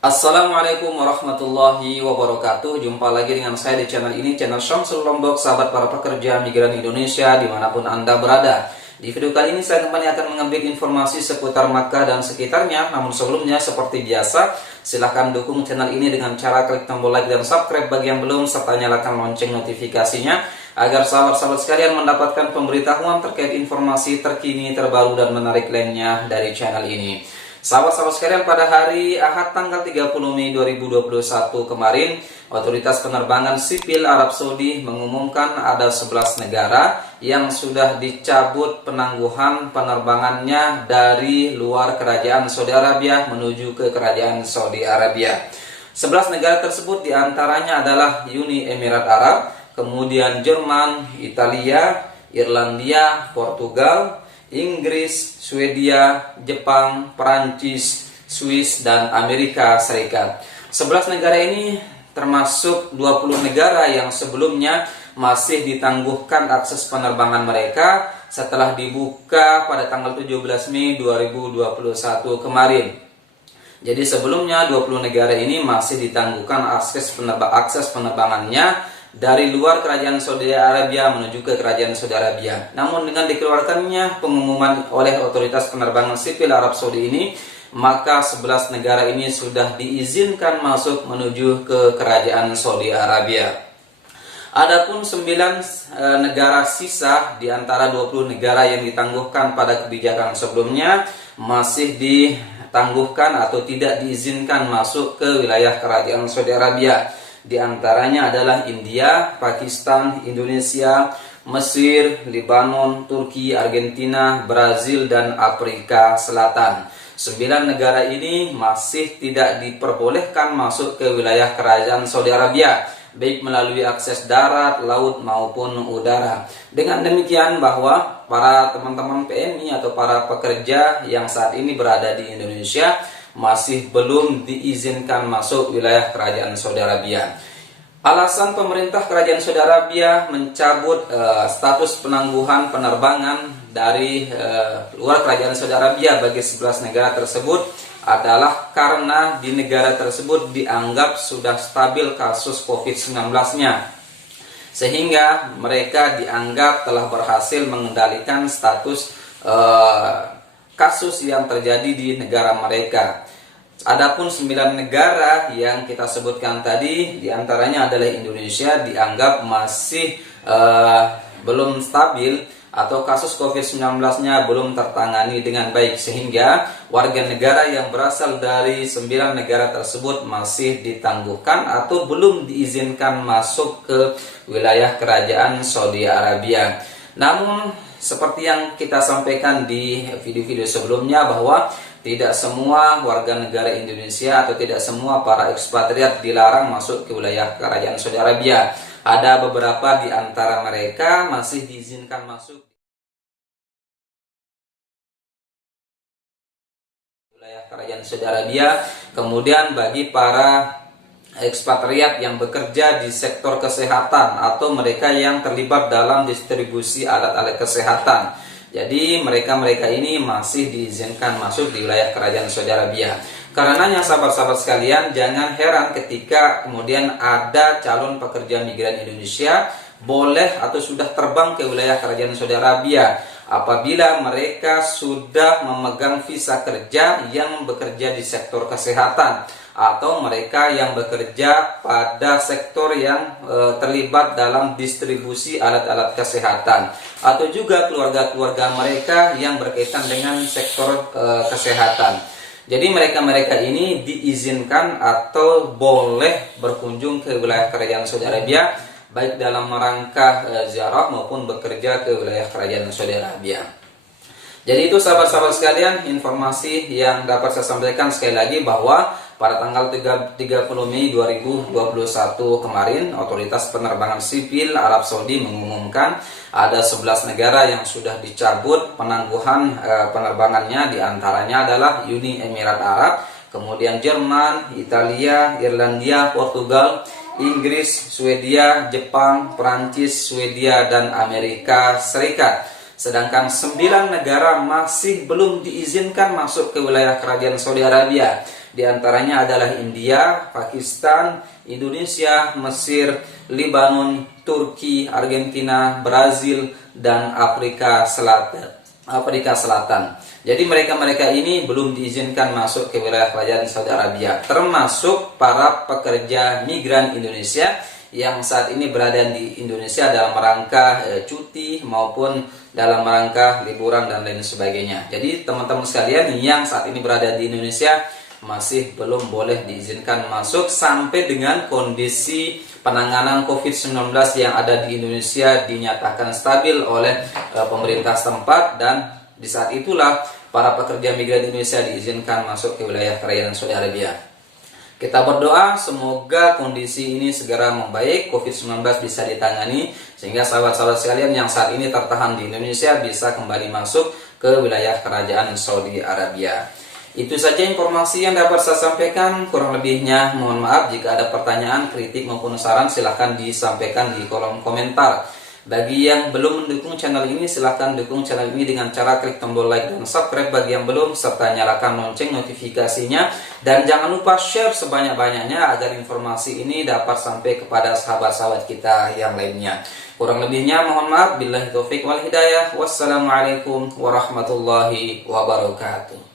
Assalamualaikum warahmatullahi wabarakatuh. Jumpa lagi dengan saya di channel ini, channel Syamsul Lombok, sahabat para pekerja migran Indonesia dimanapun Anda berada. Di video kali ini saya kembali akan mengambil informasi seputar Makkah dan sekitarnya. Namun sebelumnya, seperti biasa, silahkan dukung channel ini dengan cara klik tombol like dan subscribe bagi yang belum, serta nyalakan lonceng notifikasinya agar sahabat-sahabat sekalian mendapatkan pemberitahuan terkait informasi terkini, terbaru, dan menarik lainnya dari channel ini. Sahabat-sahabat sekalian, pada hari Ahad tanggal 30 Mei 2021 kemarin, Otoritas Penerbangan Sipil Arab Saudi mengumumkan ada 11 negara yang sudah dicabut penangguhan penerbangannya dari luar Kerajaan Saudi Arabia menuju ke Kerajaan Saudi Arabia. 11 negara tersebut diantaranya adalah Uni Emirat Arab, kemudian Jerman, Italia, Irlandia, Portugal, Inggris, Swedia, Jepang, Perancis, Swiss, dan Amerika Serikat. 11 negara ini termasuk 20 negara yang sebelumnya masih ditangguhkan akses penerbangan mereka setelah dibuka pada tanggal 17 Mei 2021 kemarin. Jadi sebelumnya 20 negara ini masih ditangguhkan akses penerbangannya dari luar Kerajaan Saudi Arabia menuju ke Kerajaan Saudi Arabia. Namun dengan dikeluarkannya pengumuman oleh Otoritas Penerbangan Sipil Arab Saudi ini, maka 11 negara ini sudah diizinkan masuk menuju ke Kerajaan Saudi Arabia. Adapun 9 negara sisa di antara 20 negara yang ditangguhkan pada kebijakan sebelumnya masih ditangguhkan atau tidak diizinkan masuk ke wilayah Kerajaan Saudi Arabia. Di antaranya adalah India, Pakistan, Indonesia, Mesir, Lebanon, Turki, Argentina, Brazil, dan Afrika Selatan. 9 negara ini masih tidak diperbolehkan masuk ke wilayah Kerajaan Saudi Arabia, baik melalui akses darat, laut, maupun udara. Dengan demikian bahwa para teman-teman PMI atau para pekerja yang saat ini berada di Indonesia masih belum diizinkan masuk wilayah Kerajaan Saudi Arabia. Alasan pemerintah Kerajaan Saudi Arabia mencabut status penangguhan penerbangan dari luar Kerajaan Saudi Arabia bagi 11 negara tersebut adalah karena di negara tersebut dianggap sudah stabil kasus COVID-19-nya, sehingga mereka dianggap telah berhasil mengendalikan status kasus yang terjadi di negara mereka. Adapun 9 negara yang kita sebutkan tadi, diantaranya adalah Indonesia, dianggap masih belum stabil atau kasus COVID-19-nya belum tertangani dengan baik, sehingga warga negara yang berasal dari 9 negara tersebut masih ditangguhkan atau belum diizinkan masuk ke wilayah Kerajaan Saudi Arabia. Namun seperti yang kita sampaikan di video-video sebelumnya, bahwa tidak semua warga negara Indonesia atau tidak semua para ekspatriat dilarang masuk ke wilayah Kerajaan Saudi Arabia. Ada beberapa di antara mereka masih diizinkan masuk ke wilayah Kerajaan Saudi Arabia. Kemudian bagi para ekspatriat yang bekerja di sektor kesehatan atau mereka yang terlibat dalam distribusi alat-alat kesehatan, jadi mereka ini masih diizinkan masuk di wilayah Kerajaan Saudi Arabia. Karenanya sahabat-sahabat sekalian, jangan heran ketika kemudian ada calon pekerja migran Indonesia boleh atau sudah terbang ke wilayah Kerajaan Saudi Arabia apabila mereka sudah memegang visa kerja yang bekerja di sektor kesehatan, atau mereka yang bekerja pada sektor yang terlibat dalam distribusi alat-alat kesehatan, atau juga keluarga-keluarga mereka yang berkaitan dengan sektor kesehatan. Jadi mereka ini diizinkan atau boleh berkunjung ke wilayah Kerajaan Saudi Arabia, baik dalam rangka ziarah maupun bekerja ke wilayah Kerajaan Saudi Arabia. Jadi itu sahabat-sahabat sekalian, informasi yang dapat saya sampaikan. Sekali lagi bahwa pada tanggal 30 Mei 2021 kemarin, Otoritas Penerbangan Sipil Arab Saudi mengumumkan ada 11 negara yang sudah dicabut penangguhan penerbangannya. Di antaranya adalah Uni Emirat Arab, kemudian Jerman, Italia, Irlandia, Portugal, Inggris, Swedia, Jepang, Perancis, Swedia, dan Amerika Serikat. Sedangkan 9 negara masih belum diizinkan masuk ke wilayah Kerajaan Saudi Arabia. Di antaranya adalah India, Pakistan, Indonesia, Mesir, Lebanon, Turki, Argentina, Brazil, dan Afrika Selatan. Jadi mereka-mereka ini belum diizinkan masuk ke wilayah kerajaan Saudi Arabia, termasuk para pekerja migran Indonesia yang saat ini berada di Indonesia dalam rangka cuti maupun dalam rangka liburan dan lain sebagainya. Jadi teman-teman sekalian yang saat ini berada di Indonesia masih belum boleh diizinkan masuk sampai dengan kondisi penanganan COVID-19 yang ada di Indonesia dinyatakan stabil oleh pemerintah setempat, dan di saat itulah para pekerja migran Indonesia diizinkan masuk ke wilayah kerajaan Saudi Arabia. Kita berdoa semoga kondisi ini segera membaik, COVID-19 bisa ditangani, sehingga sahabat-sahabat sekalian yang saat ini tertahan di Indonesia bisa kembali masuk ke wilayah kerajaan Saudi Arabia. Itu saja informasi yang dapat saya sampaikan. Kurang lebihnya mohon maaf. Jika ada pertanyaan, kritik maupun saran, silahkan disampaikan di kolom komentar. Bagi yang belum mendukung channel ini, silahkan dukung channel ini dengan cara klik tombol like dan subscribe bagi yang belum, serta nyalakan lonceng notifikasinya. Dan jangan lupa share sebanyak-banyaknya agar informasi ini dapat sampai kepada sahabat-sahabat kita yang lainnya. Kurang lebihnya mohon maaf. Billahi taufiq wal hidayah. Wassalamualaikum warahmatullahi wabarakatuh.